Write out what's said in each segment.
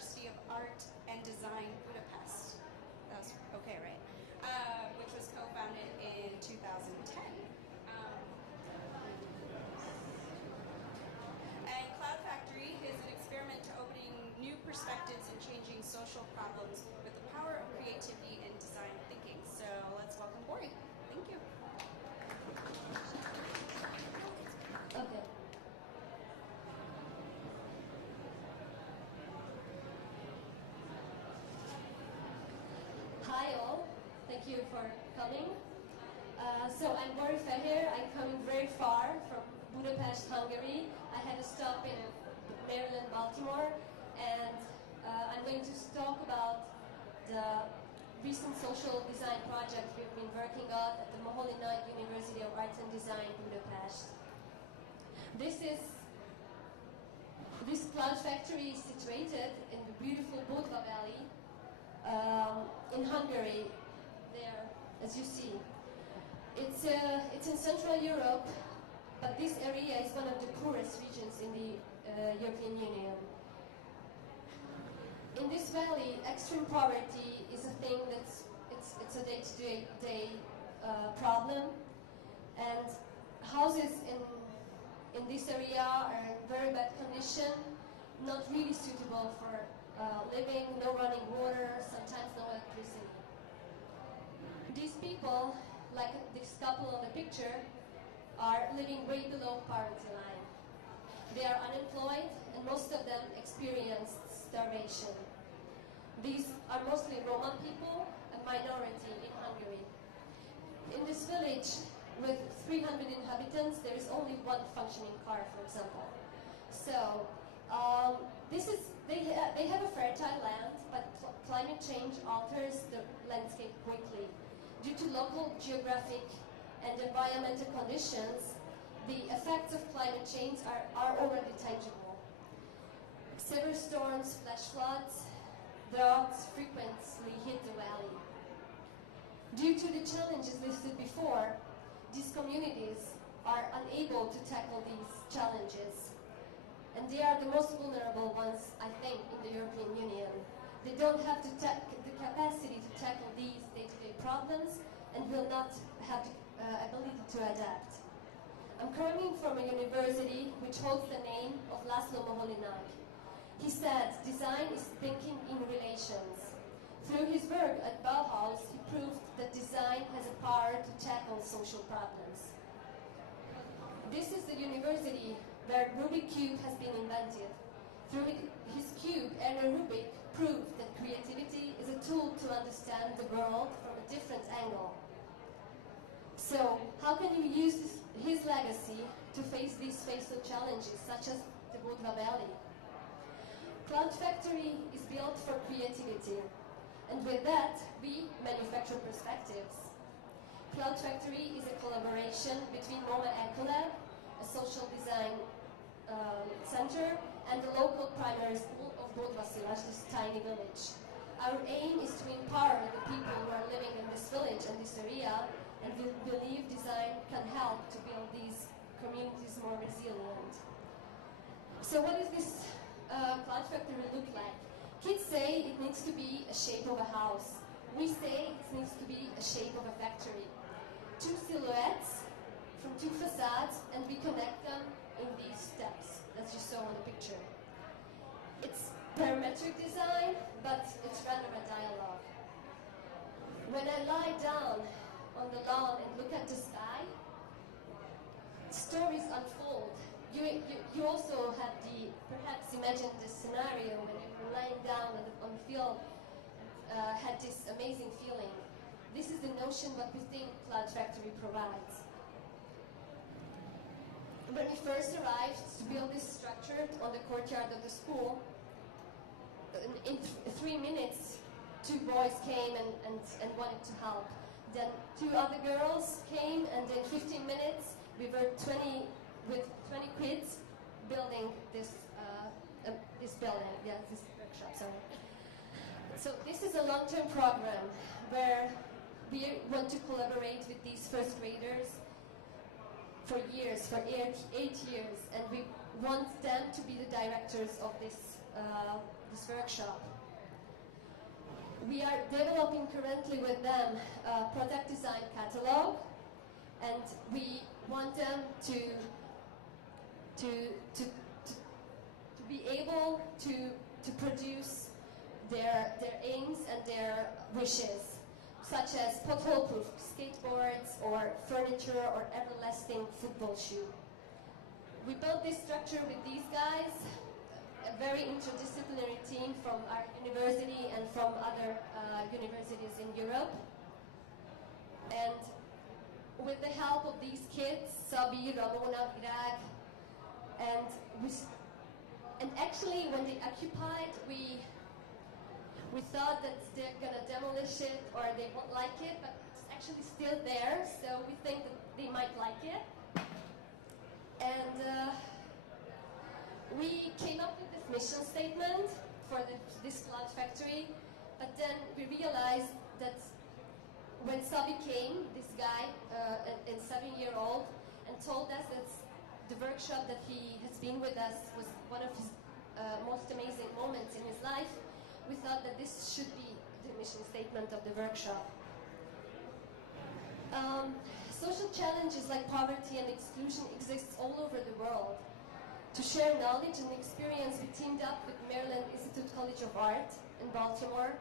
University of Art and Design, Budapest. That was okay, right? Which was co-founded in 2010. And Cloudfactory is an experiment to opening new perspectives and changing social problems with the power of creativity and design thinking. So let's welcome Bori. Thank you. Okay. Hi all, thank you for coming. So I'm Bori Feher. I'm coming very far from Budapest, Hungary. I had a stop in Maryland, Baltimore, and I'm going to talk about the recent social design project we've been working on at the Michele Flournoy University of Art and Design, Budapest. This Cloudfactory is situated in the beautiful Bódva Valley in Hungary, there, as you see. It's in Central Europe, but this area is one of the poorest regions in the European Union. In this valley, extreme poverty is a thing it's a day-to-day problem, and houses in this area are in very bad condition, not really suitable for living, no running water, sometimes no electricity. These people, like this couple on the picture, are living way below poverty line. They are unemployed, and most of them experience starvation. These are mostly Roma people, a minority in Hungary. In this village, with 300 inhabitants, there is only one functioning car, for example. So, they have a fertile land, but climate change alters the landscape quickly. Due to local geographic and environmental conditions, the effects of climate change are already tangible. Severe storms, flash floods, droughts frequently hit the valley. Due to the challenges listed before, these communities are unable to tackle these challenges. And they are the most vulnerable ones, I think, in the European Union. They don't have the capacity to tackle these day-to-day problems and will not have the ability to adapt. I'm coming from a university which holds the name of László Moholy-Nagy. He said, design is thinking in relations. Through his work at Bauhaus, he proved that design has a power to tackle social problems. This is the university where Rubik Cube has been invented. Through his cube, Erno Rubik proved that creativity is a tool to understand the world from a different angle. So, how can you use his legacy to face these facial challenges, such as the Bódva Valley? Cloudfactory is built for creativity, and with that, we manufacture perspectives. Cloudfactory is a collaboration between MoMA Ecolab, a social design center, and the local primary school of Bódva Valley, this tiny village. Our aim is to empower the people who are living in this village and this area, and we believe design can help to build these communities more resilient. So what does this Cloudfactory look like? Kids say it needs to be a shape of a house. We say it needs to be a shape of a factory. Two silhouettes from two facades, and we connect them in these steps, as you saw on the picture. It's parametric design, but it's rather a dialogue. When I lie down on the lawn and look at the sky, stories unfold. You also have perhaps imagine this scenario when you're lying down on the field, had this amazing feeling. This is the notion what we think Cloudfactory provides. When we first arrived to build this structure on the courtyard of the school, in 3 minutes, 2 boys came and wanted to help. Then 2 other girls came, and in 15 minutes, we were 20 kids building this building, this workshop, sorry. So this is a long-term program where we want to collaborate with these first graders for years, for 8 years, and we want them to be the directors of this this workshop. We are developing currently with them a product design catalog, and we want them to be able to produce their aims and their wishes, such as pothole-proof skateboards or furniture or everlasting football shoe. We built this structure with these guys, a very interdisciplinary team from our university and from other universities in Europe. And with the help of these kids, Sabi, Ramona, Greg, and actually when they occupied, we thought that they're gonna demolish it or they won't like it, but it's actually still there, so we think that they might like it. And we came up with this mission statement for this Cloudfactory, but then we realized that when Sabi came, this guy, a 7-year-old, and told us that the workshop that he has been with us was one of his most amazing moments in his life, we thought that this should be the mission statement of the workshop. Social challenges like poverty and exclusion exist all over the world. To share knowledge and experience, we teamed up with Maryland Institute College of Art in Baltimore,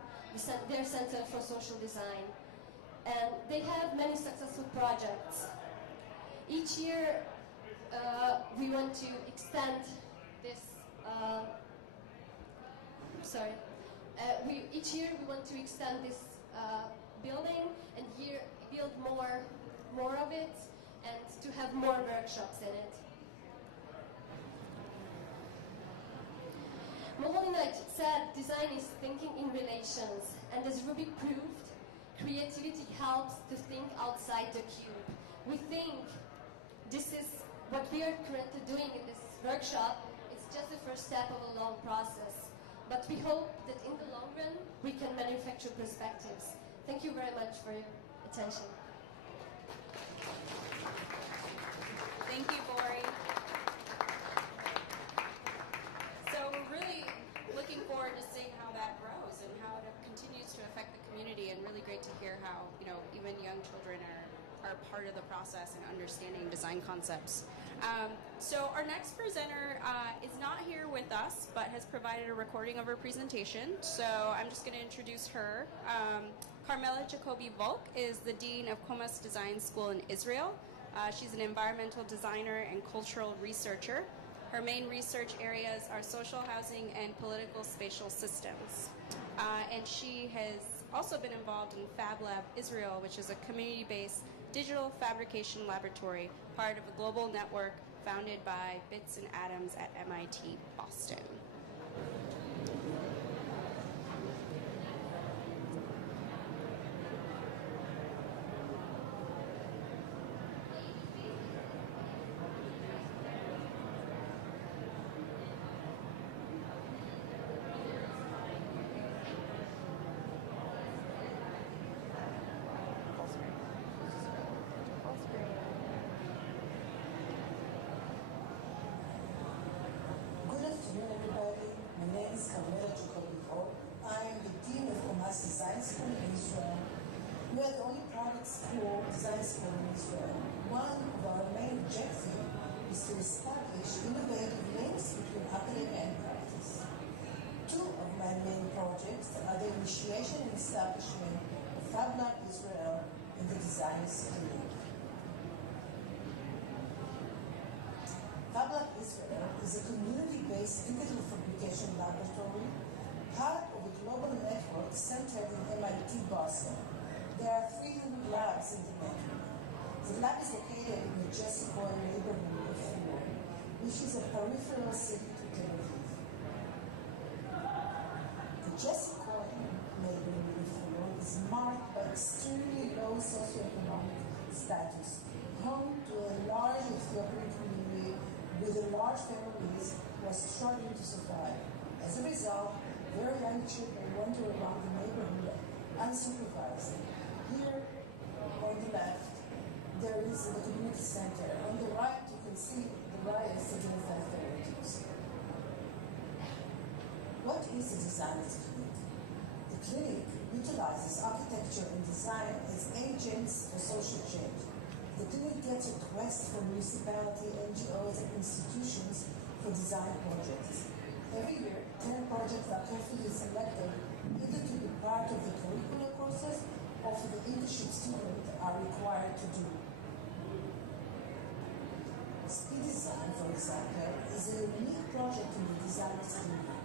their Center for Social Design. And they have many successful projects. Each year, we want to extend this, each year we want to extend this building and build more of it and to have more workshops in it. Moholy-Nagy said, design is thinking in relations, and as Ruby proved, creativity helps to think outside the cube. We think this is what we are currently doing in this workshop. It's just the first step of a long process. But we hope that in the long run, we can manufacture perspectives. Thank you very much for your attention. Thank you, Bori. So we're really looking forward to seeing how that grows and how it continues to affect the community, and really great to hear how, even young children are part of the process and understanding design concepts. So our next presenter is not here with us, but has provided a recording of her presentation. So I'm just going to introduce her. Carmella Jacoby-Volk is the Dean of Comas Design School in Israel. She's an environmental designer and cultural researcher. Her main research areas are social housing and political spatial systems. And she has also been involved in Fab Lab Israel, which is a community-based digital fabrication laboratory, part of a global network founded by Bits and Atoms at MIT Boston. Carmella Jacoby-Volk. I am the Dean of Comas Design School in Israel. We are the only private design school in Israel. One of our main objectives is to establish innovative links between academia and practice. Two of my main projects are the initiation and establishment of Fab Lab Israel and the design school. Fab Lab Israel is a community-based digital fabrication laboratory, part of a global network centered in MIT Boston. There are 300 labs in the network. The lab is located in the Jesse Boy neighborhood of Peru, which is a peripheral city to Tel Aviv. The Jesse Boy neighborhood of Peru is marked by extremely low socioeconomic status, home to a large Ethiopian community with a large families who are struggling to survive. As a result, very young children wander around the neighborhood unsupervised. Here on the left, there is the community center. On the right, you can see the riots against the authorities. What is the designer's clinic? The clinic utilizes architecture and design as agents for social change. The clinic gets requests from municipality, NGOs, and institutions for design projects. Every year, 10 projects are carefully selected either to be part of the curricular process or for the internship students are required to do. Speed design, for example, is a unique project in the designer's clinic.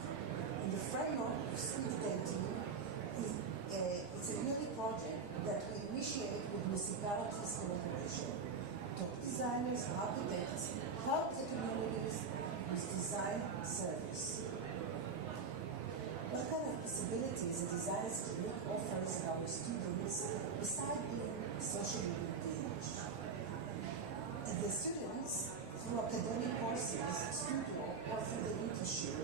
In the framework of speed dating, it's a yearly project that we initiate with municipalities' collaboration. Top designers and architects help the communities with design service. What kind of possibilities a designer's clinic offers our students besides being socially engaged? And the students, through academic courses, studio, or through the internship,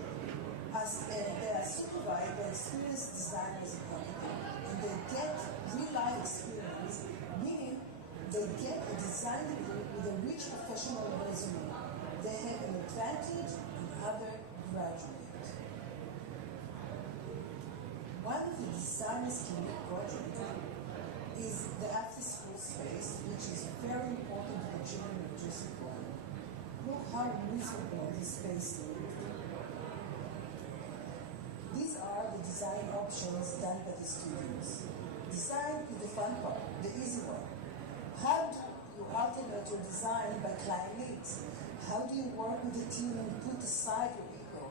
they are supervised by experienced designers and architects, and they get real-life experience, meaning they get a design degree with a rich professional resume. They have an advantage in other graduates. One of the designer's clinic projects is the after-school space, which is very important for children in Jersey Point. Look how miserable this space is. These are the design options done by the students. Design is the fun part, the easy one. How do you alternate your design by client needs? How do you work with the team and put aside your ego?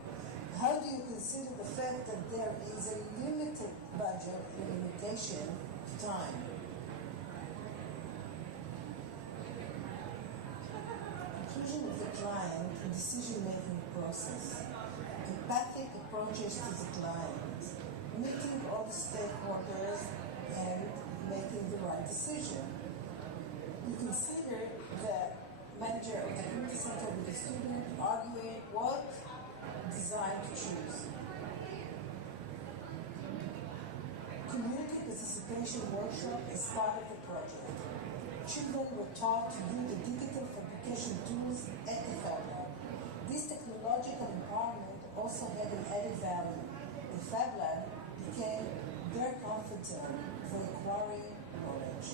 How do you consider the fact that there is a limited budget and limitation of time? Inclusion of the client in decision-making process. Empathic approaches to the client, meeting all the stakeholders and making the right decision. You consider the manager of the community center with the student arguing what design to choose. Community participation workshop is part of the project. Children were taught to use the digital fabrication tools at the Fab Lab. This technological empowerment also had an added value. The Fab Lab became their comfort zone for acquiring knowledge.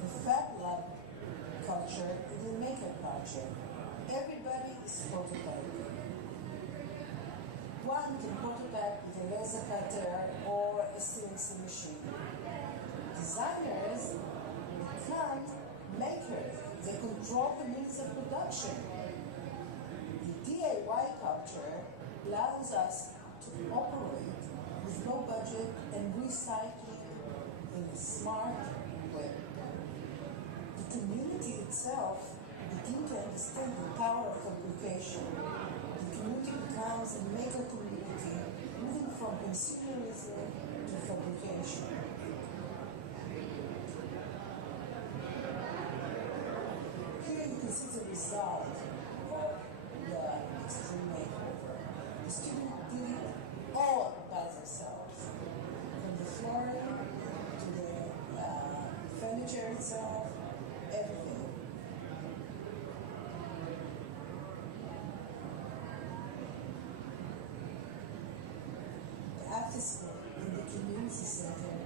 The Fab Lab culture is a maker culture. Everybody is prototyping. One can prototype with a laser cutter or a CNC machine. Designers become makers. They control the means of production. The DIY culture allows us to operate with low budget and recycling in a smart way. The community itself begins to understand the power of fabrication. The community becomes a maker community, moving from consumerism to fabrication. Here you can see the result of the extreme makeover. The students did it all by themselves, from the flooring to the furniture itself, everything. The after school in the community center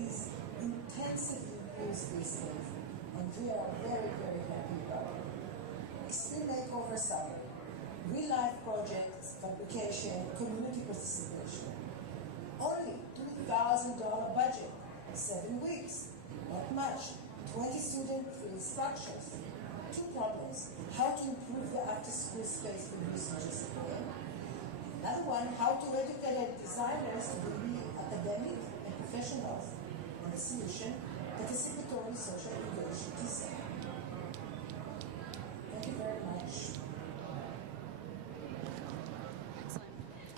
is intensively used these days, and we are very, very happy about it. Extreme makeover summer, real-life projects, fabrication, community participation. Only $2,000 budget, 7 weeks, not much. 20 students with instructions. 2 problems: how to improve the after-school space for users. Another one: how to educate designers to be academic and professionals. And the solution: participatory social engagement design. Thank you very much. Excellent.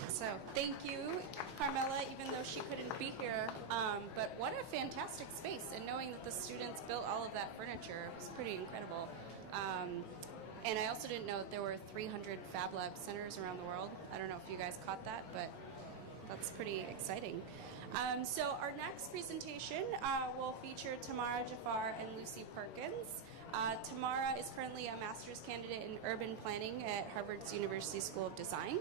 So thank you, Carmella, even though she couldn't be here. But what a fantastic space. And knowing that the students built all of that furniture was pretty incredible. And I also didn't know that there were 300 Fab Lab centers around the world. I don't know if you guys caught that, but that's pretty exciting. So our next presentation will feature Tamara, Jafar, and Lucy Perkins. Tamara is currently a master's candidate in urban planning at Harvard's University School of Design.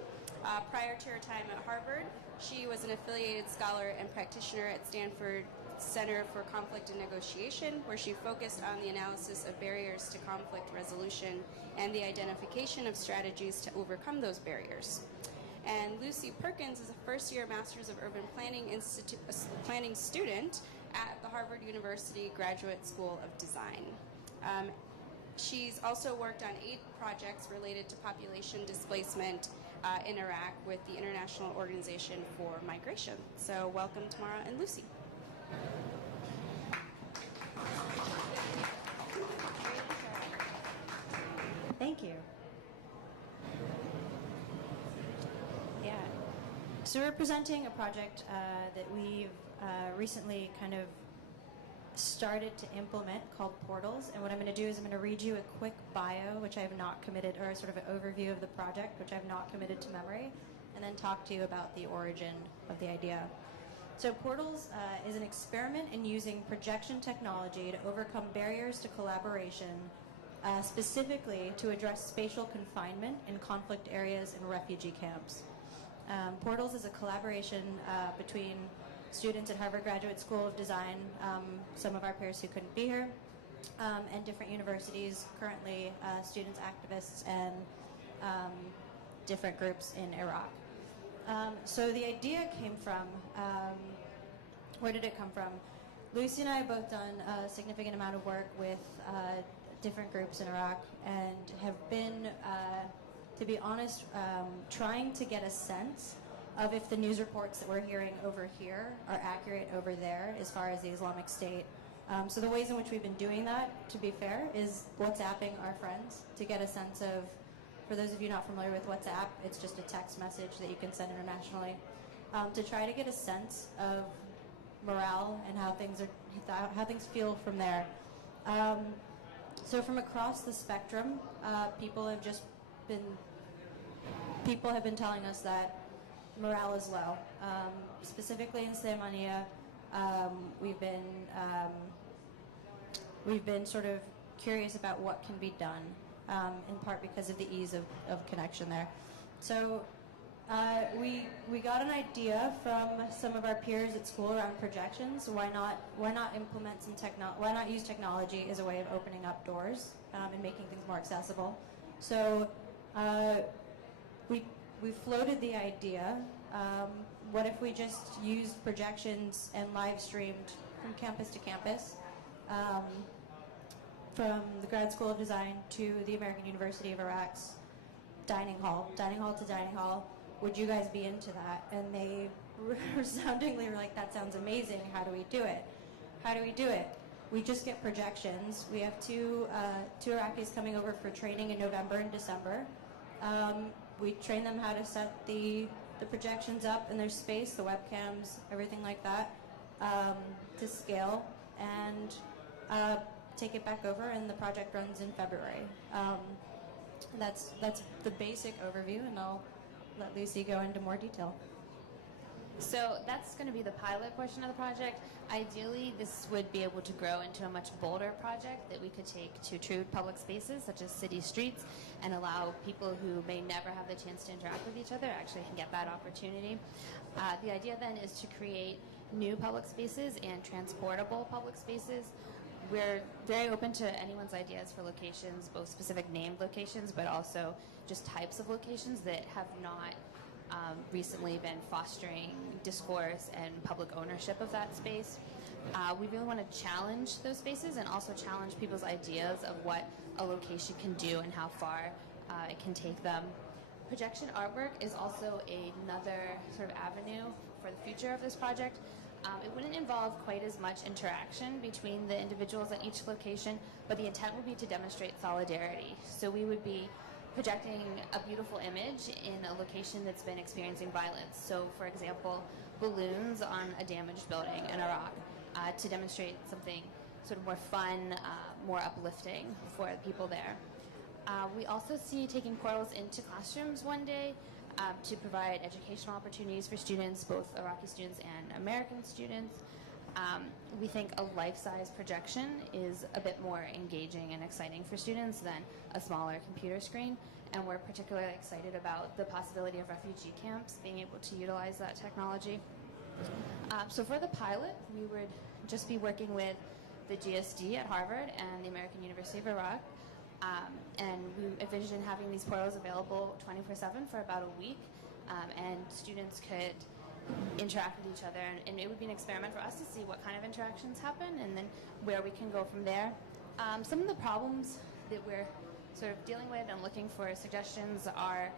Prior to her time at Harvard, she was an affiliated scholar and practitioner at Stanford Center for Conflict and Negotiation, where she focused on the analysis of barriers to conflict resolution and the identification of strategies to overcome those barriers. And Lucy Perkins is a first-year Masters of Urban Planning student at the Harvard University Graduate School of Design. She's also worked on 8 projects related to population displacement in Iraq with the International Organization for Migration. So welcome, Tamara and Lucy. Thank you. Yeah. So we're presenting a project that we've recently kind of started to implement called Portals. And what I'm going to do is I'm going to read you a quick bio, which I have not committed, or sort of an overview of the project, which I have not committed to memory, and then talk to you about the origin of the idea. So Portals is an experiment in using projection technology to overcome barriers to collaboration, specifically to address spatial confinement in conflict areas and refugee camps. Portals is a collaboration between students at Harvard Graduate School of Design, some of our peers who couldn't be here, and different universities, currently students, activists, and different groups in Iraq. So the idea came from, where did it come from? Lucy and I have both done a significant amount of work with different groups in Iraq and have been, to be honest, trying to get a sense of if the news reports that we're hearing over here are accurate over there as far as the Islamic State. So the ways in which we've been doing that, to be fair, is WhatsApping our friends to get a sense of, for those of you not familiar with WhatsApp, it's just a text message that you can send internationally, to try to get a sense of morale and how things feel from there. So from across the spectrum, people have been telling us that morale is low. Specifically in Sulaymaniyah, we've been sort of curious about what can be done, in part because of the ease of connection there. So we got an idea from some of our peers at school around projections. Why not implement why not use technology as a way of opening up doors and making things more accessible? So we floated the idea, what if we just used projections and live streamed from campus to campus, from the Grad School of Design to the American University of Iraq's dining hall to dining hall. Would you guys be into that? And they resoundingly were like, that sounds amazing. How do we do it? How do we do it? We just get projections. We have two Iraqis coming over for training in November and December. We train them how to set the projections up in their space, the webcams, everything like that, to scale, and take it back over, and the project runs in February. That's the basic overview, and I'll let Lucy go into more detail. So that's going to be the pilot portion of the project. Ideally, this would be able to grow into a much bolder project that we could take to true public spaces, such as city streets, and allow people who may never have the chance to interact with each other actually can get that opportunity. The idea then is to create new public spaces and transportable public spaces. We're very open to anyone's ideas for locations, both specific named locations, but also just types of locations that have not recently been fostering discourse and public ownership of that space. We really want to challenge those spaces and also challenge people's ideas of what a location can do and how far it can take them. Projection artwork is also another sort of avenue for the future of this project. It wouldn't involve quite as much interaction between the individuals at each location, but the intent would be to demonstrate solidarity. So we would be projecting a beautiful image in a location that's been experiencing violence. So, for example, balloons on a damaged building in Iraq to demonstrate something sort of more fun, more uplifting for the people there. We also see taking portals into classrooms one day to provide educational opportunities for students, both Iraqi students and American students. We think a life-size projection is a bit more engaging and exciting for students than a smaller computer screen, and we're particularly excited about the possibility of refugee camps being able to utilize that technology. So for the pilot, we would just be working with the GSD at Harvard and the American University of Iraq, and we envision having these portals available 24/7 for about a week, and students could interact with each other, and it would be an experiment for us to see what kind of interactions happen and then where we can go from there. Some of the problems that we're sort of dealing with and looking for suggestions are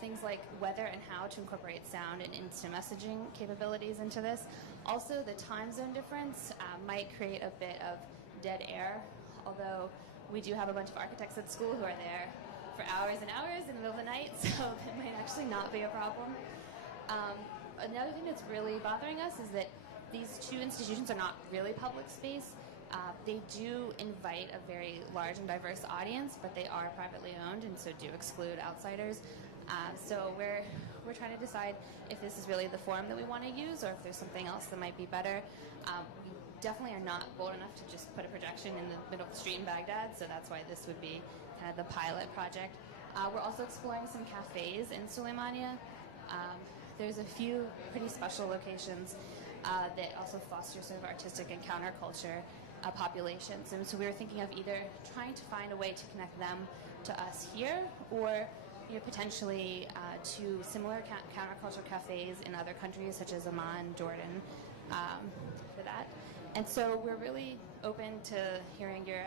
things like whether and how to incorporate sound and instant messaging capabilities into this. Also, the time zone difference might create a bit of dead air, although we do have a bunch of architects at school who are there for hours and hours in the middle of the night, so that might actually not be a problem. Another thing that's really bothering us is that these two institutions are not really public space. They do invite a very large and diverse audience, but they are privately owned and so do exclude outsiders. So we're trying to decide if this is really the forum that we want to use or if there's something else that might be better. We definitely are not bold enough to just put a projection in the middle of the street in Baghdad, so that's why this would be kind of the pilot project. We're also exploring some cafes in Suleimania. There's a few pretty special locations that also foster sort of artistic and counterculture populations. And so we were thinking of either trying to find a way to connect them to us here, or potentially to similar counterculture cafes in other countries such as Oman, Jordan, for that. And so we're really open to hearing your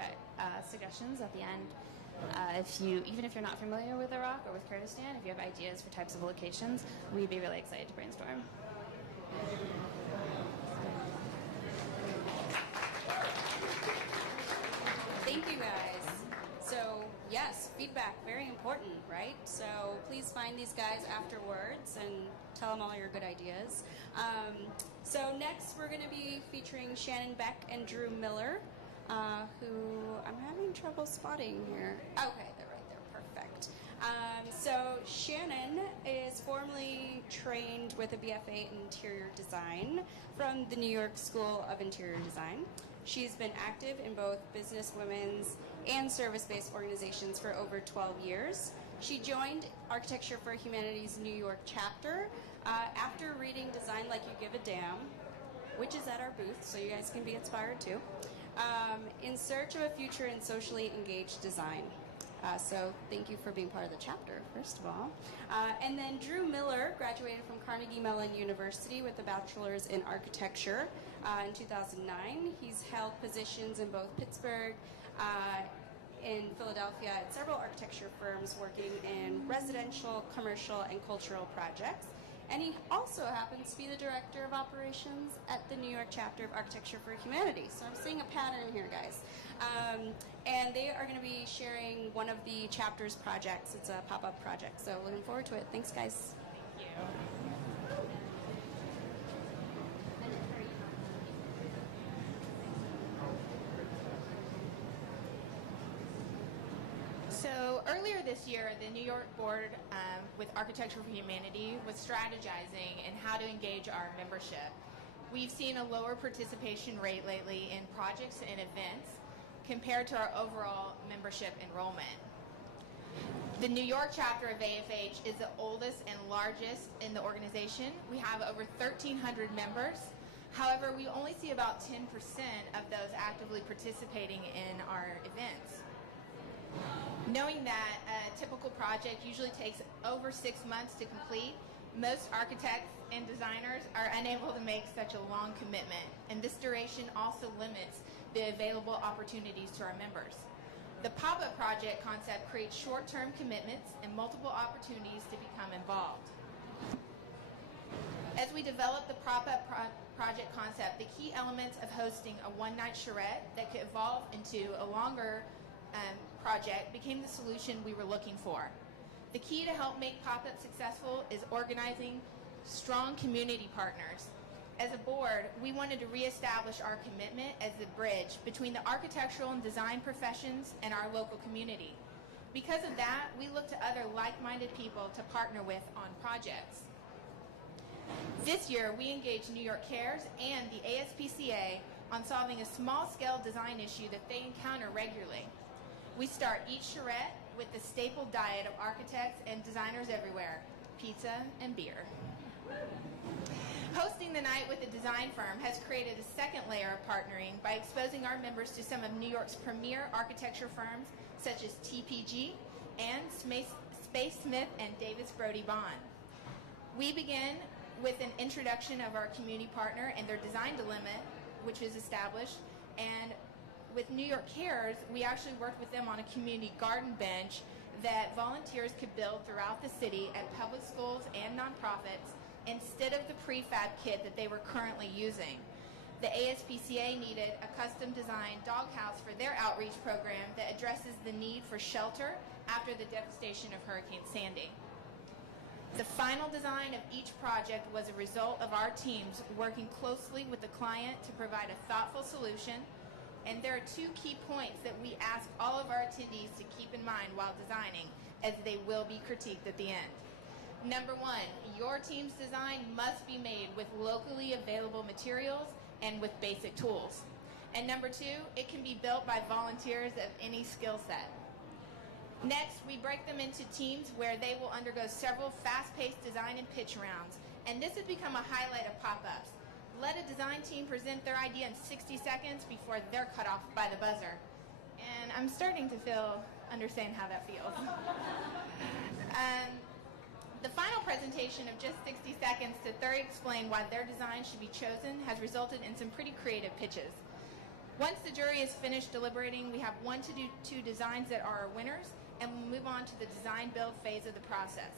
suggestions at the end. Even if you're not familiar with Iraq or with Kurdistan, if you have ideas for types of locations, we'd be really excited to brainstorm. Thank you, guys. So, yes, feedback, very important, right? So please find these guys afterwards and tell them all your good ideas. So next, we're going to be featuring Shannon, Beck, and Drew Miller, who I'm having trouble spotting here. Okay, they're right there. Perfect. So Shannon is formally trained with a BFA in Interior Design from the New York School of Interior Design. She's been active in both business, women's, and service-based organizations for over 12 years. She joined Architecture for Humanity's New York chapter after reading Design Like You Give a Damn, which is at our booth, so you guys can be inspired too, in search of a future in socially engaged design. So thank you for being part of the chapter, first of all. And then Drew Miller graduated from Carnegie Mellon University with a bachelor's in architecture in 2009. He's held positions in both Pittsburgh, in Philadelphia at several architecture firms working in residential, commercial, and cultural projects. And he also happens to be the Director of Operations at the New York chapter of Architecture for Humanity. So I'm seeing a pattern here, guys. And they are going to be sharing one of the chapter's projects. It's a pop-up project. So looking forward to it. Thanks, guys. Thank you. So earlier this year, the New York Board with Architecture for Humanity was strategizing in how to engage our membership. We've seen a lower participation rate lately in projects and events compared to our overall membership enrollment. The New York chapter of AFH is the oldest and largest in the organization. We have over 1,300 members. However, we only see about 10% of those actively participating in our events. Knowing that a typical project usually takes over 6 months to complete, most architects and designers are unable to make such a long commitment, and this duration also limits the available opportunities to our members. The pop-up project concept creates short-term commitments and multiple opportunities to become involved. As we developed the pop-up project concept, the key elements of hosting a one-night charrette that could evolve into a longer project became the solution we were looking for. The key to help make pop-up successful is organizing strong community partners. As a board, we wanted to reestablish our commitment as the bridge between the architectural and design professions and our local community. Because of that, we looked to other like-minded people to partner with on projects. This year, we engaged New York Cares and the ASPCA on solving a small-scale design issue that they encounter regularly. We start each charrette with the staple diet of architects and designers everywhere, pizza and beer. Hosting the night with a design firm has created a second layer of partnering by exposing our members to some of New York's premier architecture firms such as TPG and Space Smith and Davis Brody Bond. We begin with an introduction of our community partner and their design dilemma, which is established, and with New York Cares, we actually worked with them on a community garden bench that volunteers could build throughout the city at public schools and nonprofits instead of the prefab kit that they were currently using. The ASPCA needed a custom-designed doghouse for their outreach program that addresses the need for shelter after the devastation of Hurricane Sandy. The final design of each project was a result of our teams working closely with the client to provide a thoughtful solution, and there are two key points that we ask all of our attendees to keep in mind while designing, as they will be critiqued at the end. Number one, your team's design must be made with locally available materials and with basic tools. And number two, it can be built by volunteers of any skill set. Next, we break them into teams where they will undergo several fast-paced design and pitch rounds, and this has become a highlight of pop-ups. Let a design team present their idea in 60 seconds before they're cut off by the buzzer. And I'm starting to understand how that feels. The final presentation of just 60 seconds to thoroughly explain why their design should be chosen has resulted in some pretty creative pitches. Once the jury is finished deliberating, we have 1 to 2 designs that are our winners, and we'll move on to the design-build phase of the process.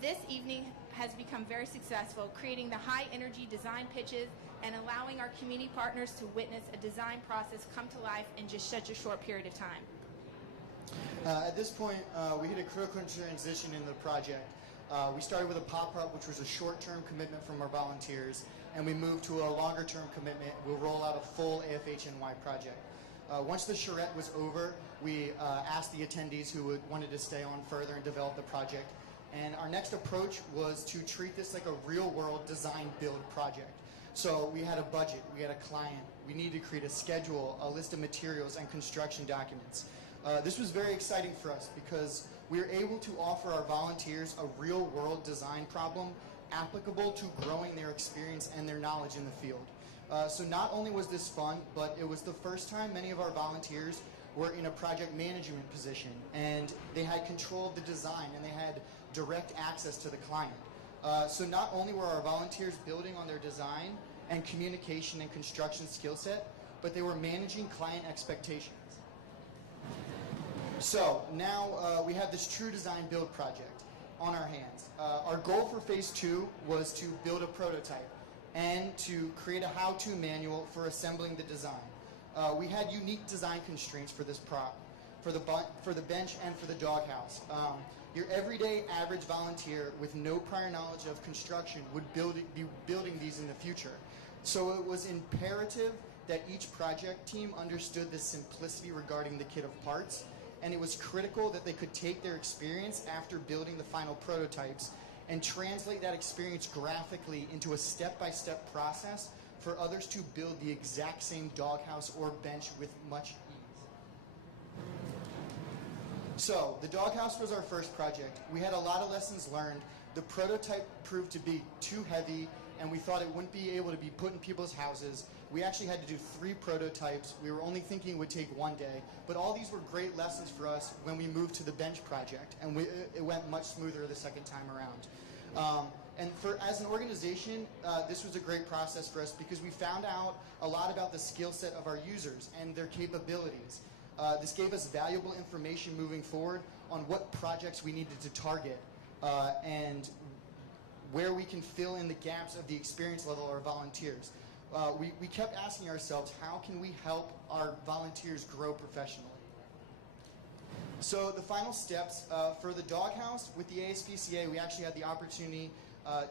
This evening has become very successful, creating the high-energy design pitches and allowing our community partners to witness a design process come to life in just such a short period of time. At this point, we hit a critical transition in the project. We started with a pop-up, which was a short-term commitment from our volunteers, and we moved to a longer-term commitment. We'll roll out a full AFHNY project. Once the charrette was over, we asked the attendees who wanted to stay on further and develop the project. And our next approach was to treat this like a real-world design-build project. So we had a budget, we had a client, we needed to create a schedule, a list of materials, and construction documents. This was very exciting for us because we were able to offer our volunteers a real-world design problem applicable to growing their experience and their knowledge in the field. So not only was this fun, but it was the first time many of our volunteers were in a project management position, and they had control of the design, and they had direct access to the client. So not only were our volunteers building on their design and communication and construction skill set, but they were managing client expectations. So now we have this true design build project on our hands. Our goal for phase 2 was to build a prototype and to create a how-to manual for assembling the design. We had unique design constraints for this for the bench and for the doghouse. Your everyday average volunteer with no prior knowledge of construction would be building these in the future. So it was imperative that each project team understood the simplicity regarding the kit of parts, and it was critical that they could take their experience after building the final prototypes and translate that experience graphically into a step-by-step process for others to build the exact same doghouse or bench with much ease. So, the doghouse was our first project. We had a lot of lessons learned. The prototype proved to be too heavy, and we thought it wouldn't be able to be put in people's houses. We actually had to do 3 prototypes. We were only thinking it would take 1 day, but all these were great lessons for us when we moved to the bench project, and it went much smoother the second time around. And as an organization, this was a great process for us because we found out a lot about the skill set of our users and their capabilities. This gave us valuable information moving forward on what projects we needed to target and where we can fill in the gaps of the experience level of our volunteers. We kept asking ourselves, how can we help our volunteers grow professionally? So the final steps for the doghouse with the ASPCA, we actually had the opportunity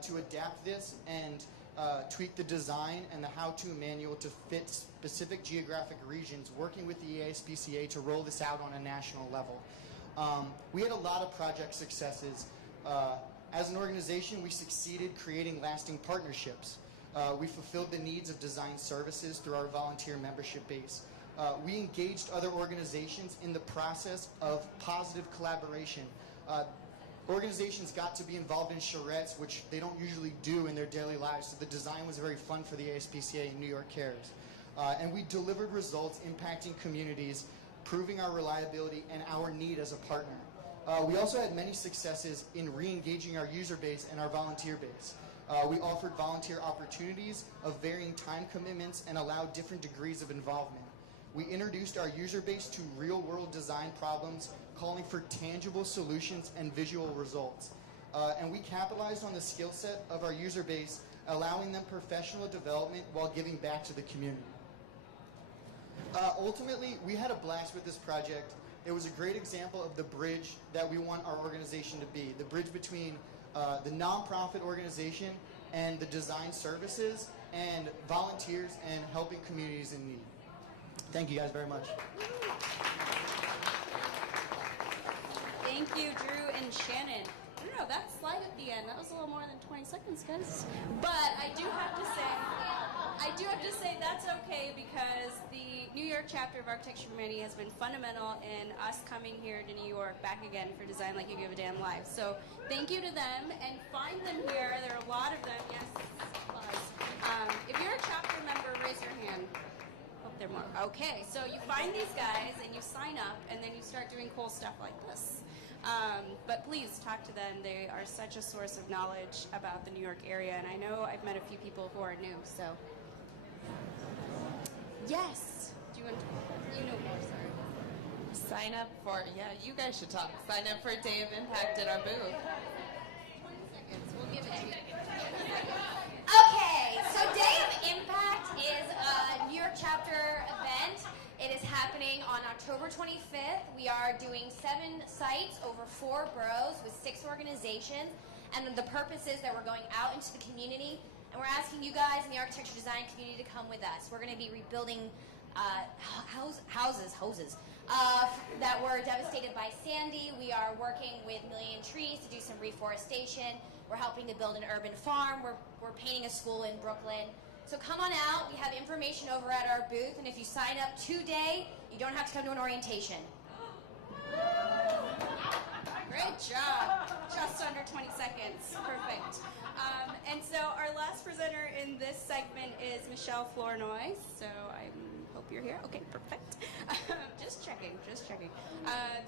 to adapt this and tweak the design and the how-to manual to fit specific geographic regions, working with the ASPCA to roll this out on a national level. We had a lot of project successes. As an organization, we succeeded creating lasting partnerships. We fulfilled the needs of design services through our volunteer membership base. We engaged other organizations in the process of positive collaboration. Organizations got to be involved in charrettes, which they don't usually do in their daily lives, so the design was very fun for the ASPCA and New York Cares. And we delivered results impacting communities, proving our reliability and our need as a partner. We also had many successes in re-engaging our user base and our volunteer base. We offered volunteer opportunities of varying time commitments and allowed different degrees of involvement. We introduced our user base to real-world design problems, calling for tangible solutions and visual results. And we capitalized on the skill set of our user base, allowing them professional development while giving back to the community. Ultimately, we had a blast with this project. It was a great example of the bridge that we want our organization to be, the bridge between the nonprofit organization and the design services and volunteers and helping communities in need. Thank you guys very much. Thank you, Drew and Shannon. I don't know, that slide at the end, that was a little more than 20 seconds, guys. But I do have to say that's okay, because the New York chapter of Architecture Humanity has been fundamental in us coming here to New York back again for Design Like You Give a Damn Live. So thank you to them, and find them here. There are a lot of them. Yes, applause. If you're a chapter member, raise your hand. Hope there are more. Okay, so you find these guys and you sign up, and then you start doing cool stuff like this. But please talk to them. They are such a source of knowledge about the New York area, and I know I've met a few people who are new, so. Yes. Do you want to, you know more, sorry. Sign up for, yeah, you guys should talk. Sign up for Day of Impact at our booth. 20 seconds. We'll give it to you. Okay, so Day of Impact is a New York chapter event. It is happening on October 25th. We are doing 7 sites over 4 boroughs with 6 organizations. And the purpose is that we're going out into the community, and we're asking you guys in the architecture design community to come with us. We're going to be rebuilding houses that were devastated by Sandy. We are working with Million Trees to do some reforestation. We're helping to build an urban farm. We're painting a school in Brooklyn. So come on out. We have information over at our booth, and if you sign up today, you don't have to come to an orientation. Great job. Just under 20 seconds. Perfect. And so our last presenter in this segment is Michele Flournoy. So I hope you're here. Okay, perfect. Just checking.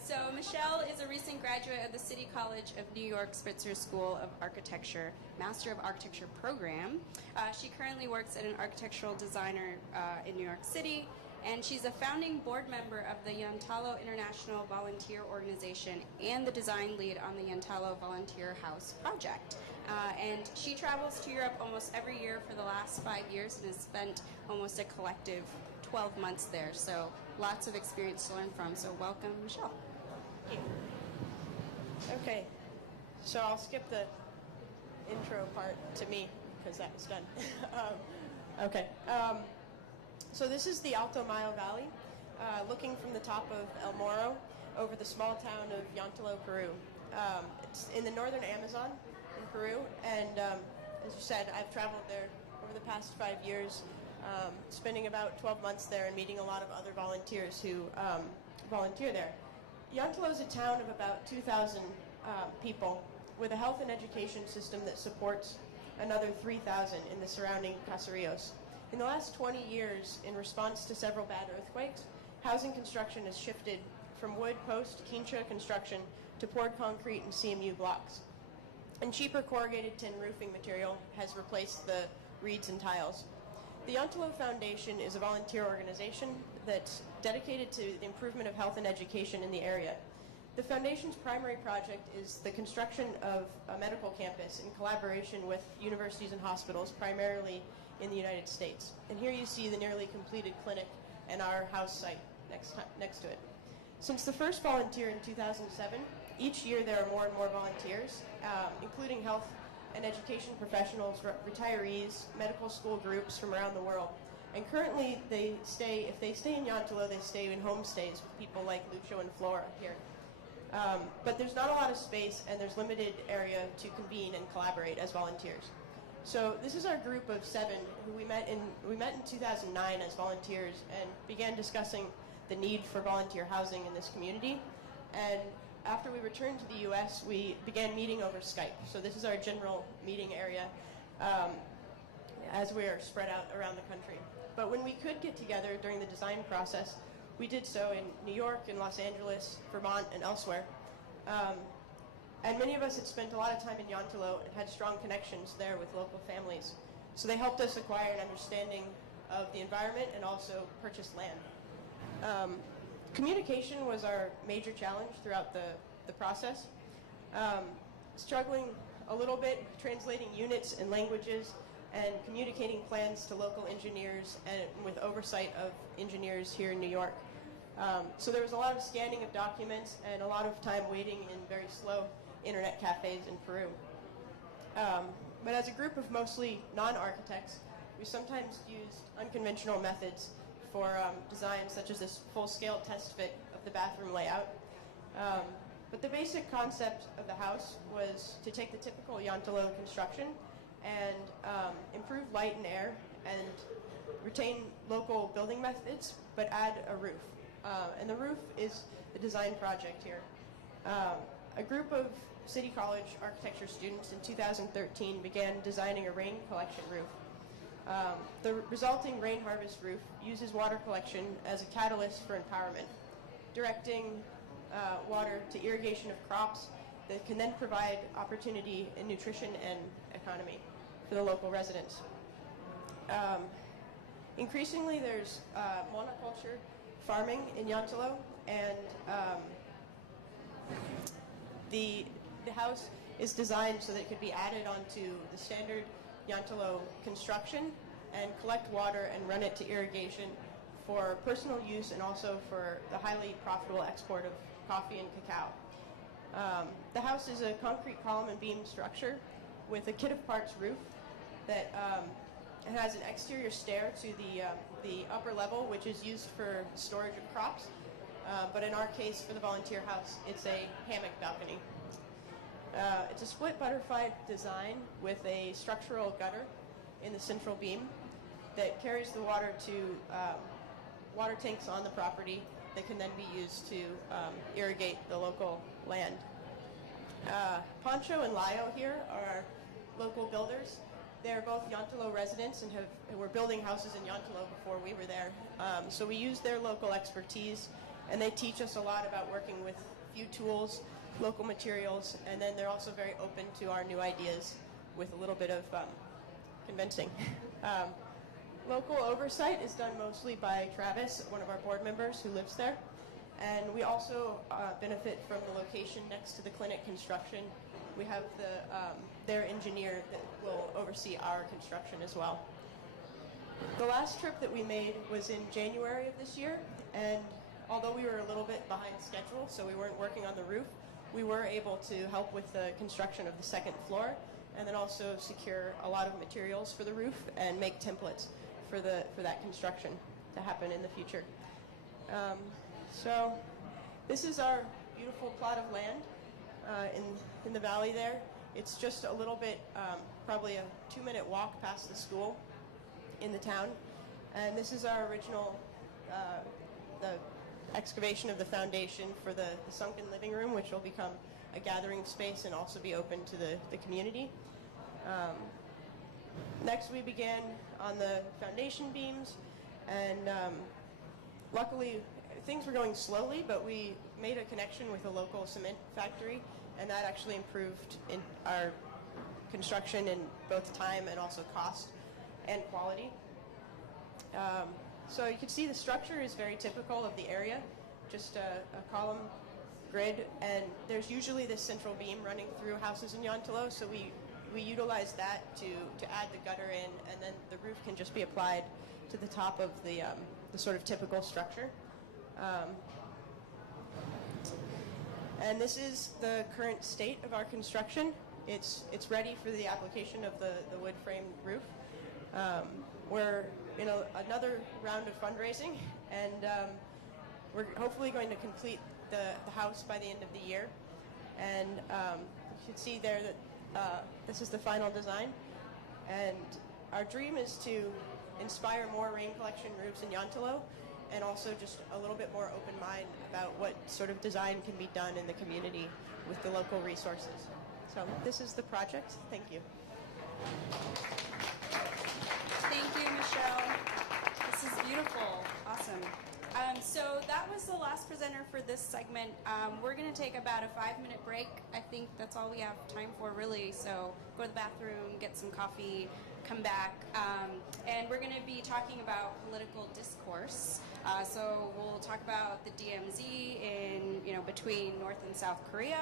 So Michele is a recent graduate of the City College of New York Spitzer School of Architecture, Master of Architecture program. She currently works as an architectural designer in New York City, and she's a founding board member of the Yantalo International Volunteer Organization and the design lead on the Yantalo Volunteer House project. And she travels to Europe almost every year for the last 5 years and has spent almost a collective 12 months there. So lots of experience to learn from. So welcome, Michele. Thank you. Okay, so I'll skip the intro part to me because that was done. Okay. So this is the Alto Mayo Valley, looking from the top of El Morro over the small town of Yantalo, Peru. It's in the northern Amazon in Peru, and as you said, I've traveled there over the past 5 years, spending about 12 months there and meeting a lot of other volunteers who volunteer there. Yantalo is a town of about 2,000 people with a health and education system that supports another 3,000 in the surrounding caseríos. In the last 20 years, in response to several bad earthquakes, housing construction has shifted from wood, post, quincha construction to poured concrete and CMU blocks. And cheaper corrugated tin roofing material has replaced the reeds and tiles. The Yantalo Foundation is a volunteer organization that's dedicated to the improvement of health and education in the area. The Foundation's primary project is the construction of a medical campus in collaboration with universities and hospitals, primarily in the United States. And here you see the nearly completed clinic and our house site next to it. Since the first volunteer in 2007, each year there are more and more volunteers, including health and education professionals, retirees, medical school groups from around the world. And currently if they stay in Yantalo, they stay in homestays with people like Lucho and Flora here. But there's not a lot of space, and there's limited area to convene and collaborate as volunteers. So this is our group of 7 who we met in 2009 as volunteers and began discussing the need for volunteer housing in this community. And after we returned to the US, we began meeting over Skype. So this is our general meeting area as we are spread out around the country. But when we could get together during the design process, we did so in New York, in Los Angeles, Vermont, and elsewhere. And many of us had spent a lot of time in Yantalo and had strong connections there with local families. So they helped us acquire an understanding of the environment and also purchase land. Communication was our major challenge throughout the process. Struggling a little bit translating units and languages and communicating plans to local engineers and with oversight of engineers here in New York. So there was a lot of scanning of documents and a lot of time waiting in very slow internet cafes in Peru. But as a group of mostly non-architects, we sometimes used unconventional methods for designs such as this full-scale test fit of the bathroom layout. But the basic concept of the house was to take the typical Yantalo construction and improve light and air and retain local building methods, but add a roof. And the roof is the design project here. A group of City College architecture students in 2013 began designing a rain collection roof. The resulting RAINharvest Roof uses water collection as a catalyst for empowerment, directing water to irrigation of crops that can then provide opportunity in nutrition and economy for the local residents. Increasingly, there's monoculture farming in Yantalo, and the house is designed so that it could be added onto the standard Yantalo construction and collect water and run it to irrigation for personal use and also for the highly profitable export of coffee and cacao. The house is a concrete column and beam structure with a kit of parts roof that it has an exterior stair to the upper level, which is used for storage of crops. But in our case, for the volunteer house, it's a hammock balcony. It's a split butterfly design with a structural gutter in the central beam that carries the water to water tanks on the property that can then be used to irrigate the local land. Pancho and Layo here are local builders. They're both Yantalo residents and were building houses in Yantalo before we were there. So we use their local expertise, and they teach us a lot about working with few tools, local materials, and then they're also very open to our new ideas with a little bit of convincing. Local oversight is done mostly by Travis, one of our board members who lives there. And we also benefit from the location next to the clinic construction. We have their engineer that will oversee our construction as well. The last trip that we made was in January of this year, and although we were a little bit behind schedule, so we weren't working on the roof, we were able to help with the construction of the second floor and then also secure a lot of materials for the roof and make templates for that construction to happen in the future. So this is our beautiful plot of land in the valley there. It's just a little bit, probably a 2-minute walk past the school in the town. And this is our original, the excavation of the foundation for the sunken living room, which will become a gathering space and also be open to the community. Next, we began on the foundation beams, and luckily things were going slowly, but we made a connection with a local cement factory, and that actually improved in our construction in both time and also cost and quality. So you can see the structure is very typical of the area, just a column grid, and there's usually this central beam running through houses in Yantalo, so we utilize that to add the gutter in, and then the roof can just be applied to the top of the sort of typical structure. And this is the current state of our construction. It's ready for the application of the wood frame roof. We're in another round of fundraising, and we're hopefully going to complete the house by the end of the year. And you can see there that this is the final design. And our dream is to inspire more rain collection roofs in Yantalo, and also just a little bit more open mind about what sort of design can be done in the community with the local resources. So this is the project. Thank you. Thank you, Michelle. This is beautiful. Awesome. So that was the last presenter for this segment. We're going to take about a 5-minute break. I think that's all we have time for, really. So go to the bathroom, get some coffee, come back. And we're going to be talking about political discourse. So we'll talk about the DMZ in, between North and South Korea.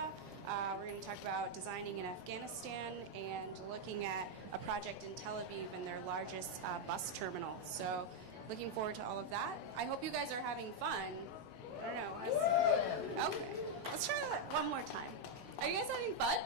We're going to talk about designing in Afghanistan and looking at a project in Tel Aviv and their largest bus terminal. So looking forward to all of that. I hope you guys are having fun. I don't know. Okay. Let's try that one more time. Are you guys having fun?